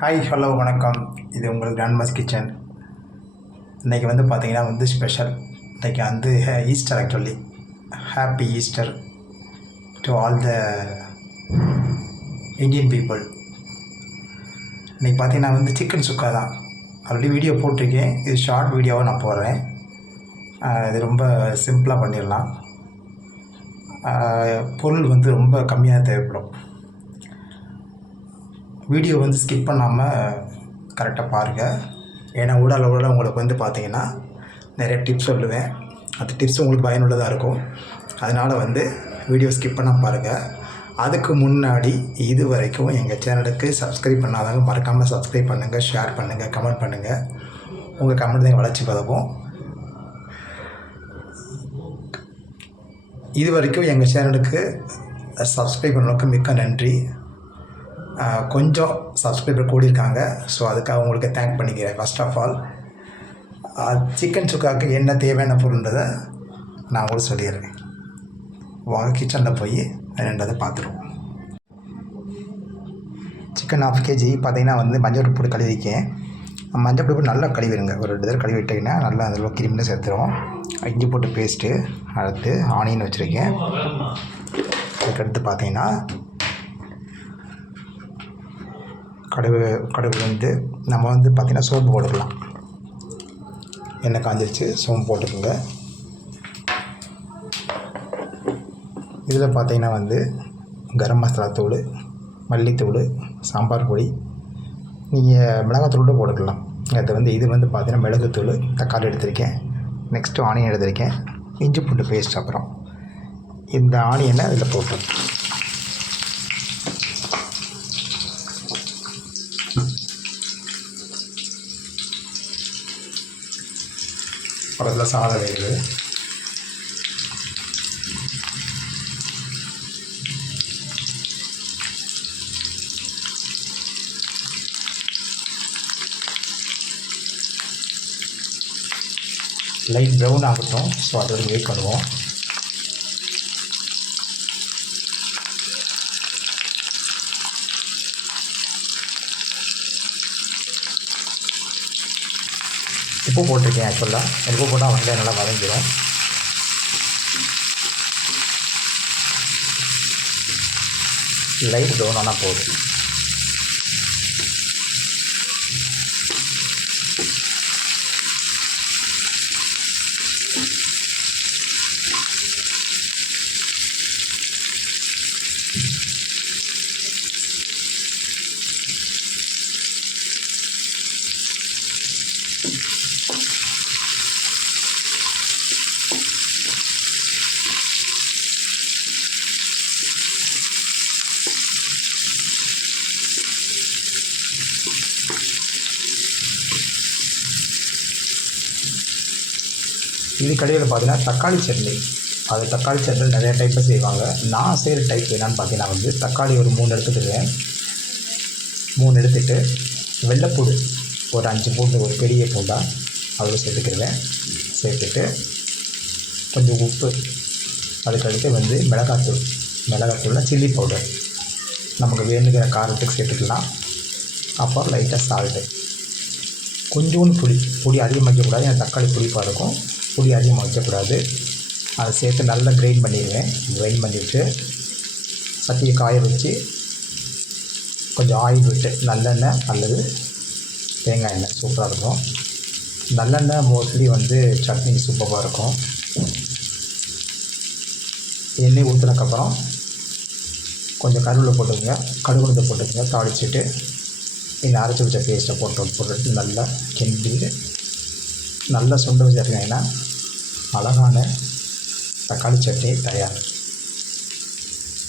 Hi hello வணக்கம். இது உங்கள் கிராண்ட்மாஸ் கிச்சன். இன்றைக்கி பார்த்தீங்கன்னா ஸ்பெஷல். இன்றைக்கி Easter actually. Happy Easter to all the Indian people. இன்றைக்கி பார்த்தீங்கன்னா சிக்கன் சுக்கா தான். ஆல்ரெடி வீடியோ போட்டிருக்கேன். இது ஷார்ட் வீடியோவை நான் போடுறேன். இது ரொம்ப சிம்பிளாக பண்ணிடலாம். பொருள் ரொம்ப கம்மியாக தேவைப்படும். வீடியோ ஸ்கிப் பண்ணாமல் கரெக்டாக பாருங்கள். ஏன்னா ஊடால உங்களுக்கு பார்த்தீங்கன்னா நிறைய டிப்ஸ் சொல்லுவேன். அந்த டிப்ஸ் உங்களுக்கு பயனுள்ளதாக இருக்கும். அதனால் வீடியோ ஸ்கிப் பண்ணால் பாருங்கள். அதுக்கு முன்னாடி இது வரைக்கும் எங்கள் சேனலுக்கு சப்ஸ்கிரைப் பண்ணாதவங்க மறக்காமல் சப்ஸ்கிரைப் பண்ணுங்கள், ஷேர் பண்ணுங்கள், கமெண்ட் பண்ணுங்கள். உங்கள் கமெண்ட் தான் வளர்ச்சி பதவும். இது வரைக்கும் எங்கள் சேனலுக்கு சப்ஸ்கிரைப் பண்ணவங்களுக்கு மிக்க நன்றி. கொஞ்சம் சப்ஸ்கிரைபர் கூடியிருக்காங்க. ஸோ அதுக்காக உங்களுக்கு தேங்க் பண்ணிக்கிறேன். ஃபஸ்ட் ஆஃப் ஆல் சிக்கன் சுக்காவுக்கு என்ன தேவையான பொருள்ன்றதை நான் உங்களுக்கு சொல்லிடுறேன். வாங்க கிச்சனில் போய் ரெண்டாவது பார்த்துருவோம். சிக்கன் 1/2 kg பார்த்தீங்கன்னா மஞ்சள் போட்டு கழுவிக்கேன். மஞ்சள் போட்டு நல்லா கழுவிடுங்க. ஒரு 2 தடவை கழுவிட்டிங்கன்னா நல்லா அதில் கிருமியில் சேர்த்துருவோம். இஞ்சி போட்டு பேஸ்ட்டு, அடுத்து ஆனியன் வச்சுருக்கேன். அதுக்கடுத்து பார்த்தீங்கன்னா கடுகு நம்ம பார்த்திங்கன்னா சோம்பு போட்டுக்கலாம். எண்ணெய் காஞ்சிருச்சு, சோம்பு போட்டுக்கோங்க. இதில் பார்த்திங்கன்னா கரம் மசாலா தூள், மல்லித்தூள், சாம்பார் பொடி, நீங்கள் மிளகாத்தூள் கூட போட்டுக்கலாம். இது பார்த்திங்கன்னா மிளகுத்தூள், தக்காளி எடுத்திருக்கேன். நெக்ஸ்ட்டு ஆனியன் எடுத்திருக்கேன். இஞ்சி பூண்டு பேஸ்ட். அப்புறம் இந்த ஆனியனை அதில் போட்டு பக்கத்தில் சாதம் வேகுது. லைட் ப்ரௌன் ஆகட்டும். ஸோ அதோட வெயிட் பண்ணுவோம். உப்பு போட்டிருக்கேன். ஆக்சுவலாக உப்பு போட்டால் வெங்காயம் நல்லா வதங்கிடும். லைட் ப்ரௌன் ஆனால் போதும். இது கடையில் பார்த்தீங்கன்னா தக்காளி சட்னி. தக்காளி சட்னி நிறைய டைப்பில் செய்வாங்க. நான் செய்கிற டைப் என்னென்னு பார்த்தீங்கன்னா தக்காளி ஒரு 3 எடுத்துக்கிடுவேன். 3 எடுத்துகிட்டு வெள்ளைப்பூடு ஒரு 5 பூண்டு, ஒரு பெரிய பூண்டாக அதில் சேர்த்துக்கிடுவேன். சேர்த்துட்டு கொஞ்சம் உப்பு, அதுக்கடுத்து மிளகாத்தூளில் சில்லி பவுடர் நமக்கு வேணுங்கிற காரத்துக்கு சேர்த்துக்கலாம். அப்புறம் லைட்டாக சால்ட்டு, கொஞ்சோண்டு புளி அதிகமாக வைக்கக்கூடாது. ஏன்னா தக்காளி புளிப்பாக இருக்கும். புளி அதிகமாக வைக்கக்கூடாது. அதை சேர்த்து நல்லா கிரைண்ட் பண்ணிடுவேன். கிரைண்ட் பண்ணிவிட்டு சட்டியை காய வச்சு கொஞ்சம் ஆயில் விட்டு, நல்லெண்ணெய் அல்லது தேங்காய் எண்ணெய் சூப்பராக இருக்கும். நல்லெண்ணெய் மோஸ்ட்லி சட்னி சூப்பராக இருக்கும். எண்ணெய் ஊற்றினதுக்கப்புறம் கொஞ்சம் கருவேப்பிலை போட்டுக்கோங்க, கடுகு போட்டுக்கோங்க. தாளிச்சிட்டு இந்த அரைச்சி வச்ச பேஸ்ட்டை போட்டுட்டு நல்லா கிண்டிட்டு நல்லா சுண்ட வச்சுருக்கீங்கன்னா அழகான தக்காளி சட்னி தயார்.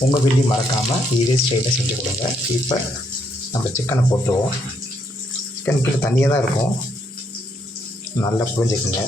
உங்கள் வீட்லையும் மறக்காமல் இதே ஸ்டைலில் செஞ்சு கொடுங்க. இப்போ நம்ம சிக்கனை போட்டுருவோம். சிக்கன் கீழே தண்ணியாக தான் இருக்கும். நல்லா புரிஞ்சுக்குங்க.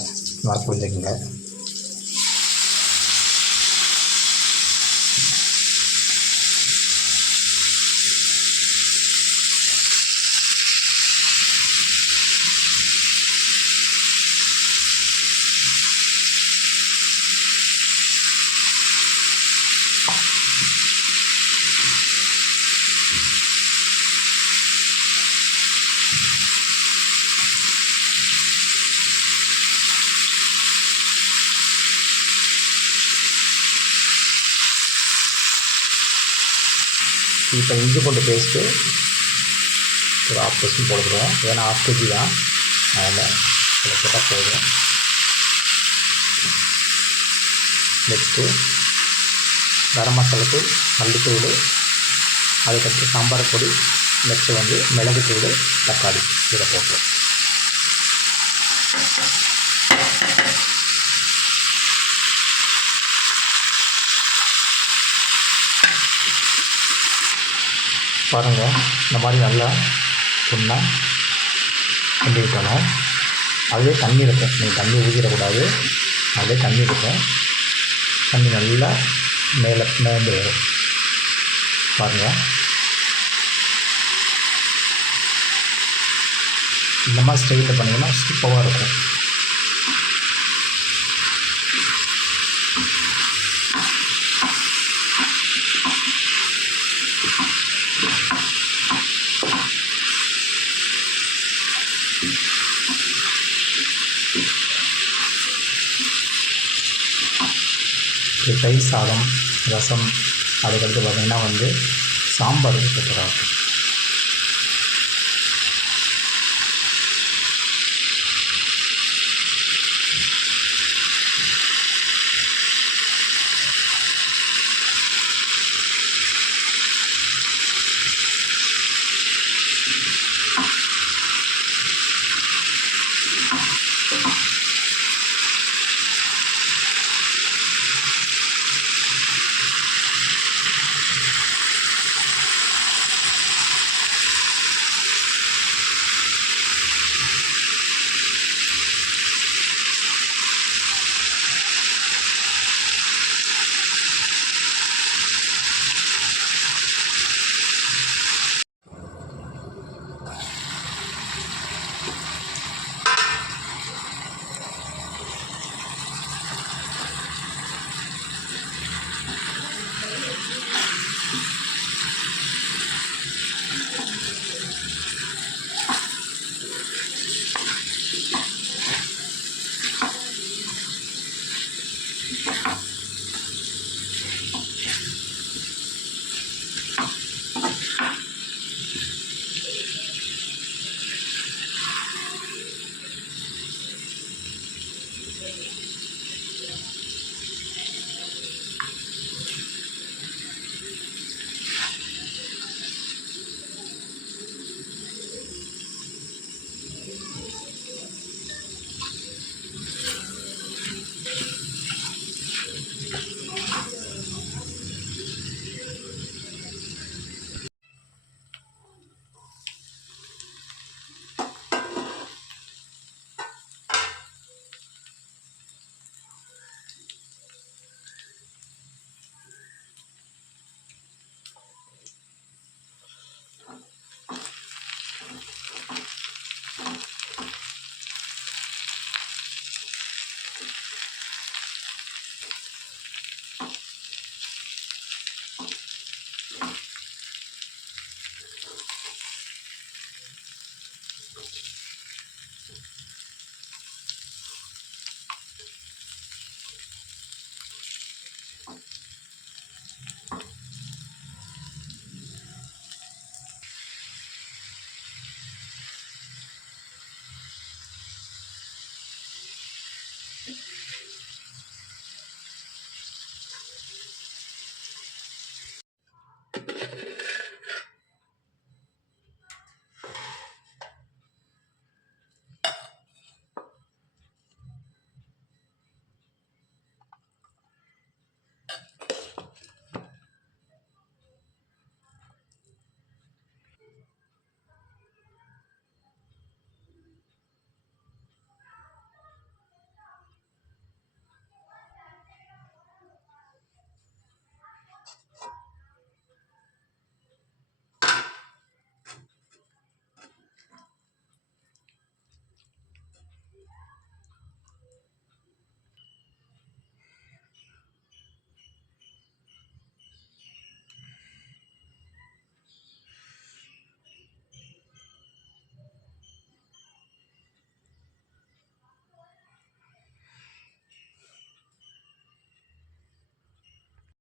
இப்போ இஞ்சி பூண்டு பேஸ்ட்டு ஒரு 1/2 டீஸ்பூன் போட்டுக்கிறோம். ஏன்னா 1/2 kg தான், அதில் இதில் போட்டால் போதும். நெக்ஸ்ட்டு கரம் மசாலா தூள், மல்லித்தூள், அதுக்கடுத்து சாம்பார் பொடி, நெக்ஸ்ட்டு வந்து மிளகுத்தூள், தக்காளி இதை போட்டுரும். பாருங்கள், இந்த மாதிரி நல்லா புண்ணாக கிண்டி விட்டணும். அதிலே தண்ணி இருக்கும், நீங்கள் தண்ணி ஊற்றிடக்கூடாது. அதிலே தண்ணி இருக்கும், தண்ணி நல்லா மேலே வரும். பாருங்கள், இந்த மாதிரி ஸ்டைலில் பண்ணிங்கன்னா சூப்பராக இருக்கும். தயிர் சாதம், ரசம், அதுக்கடுத்து பார்த்திங்கன்னா வந்து சாம்பாருக்கு சூப்பராக இருக்கும்.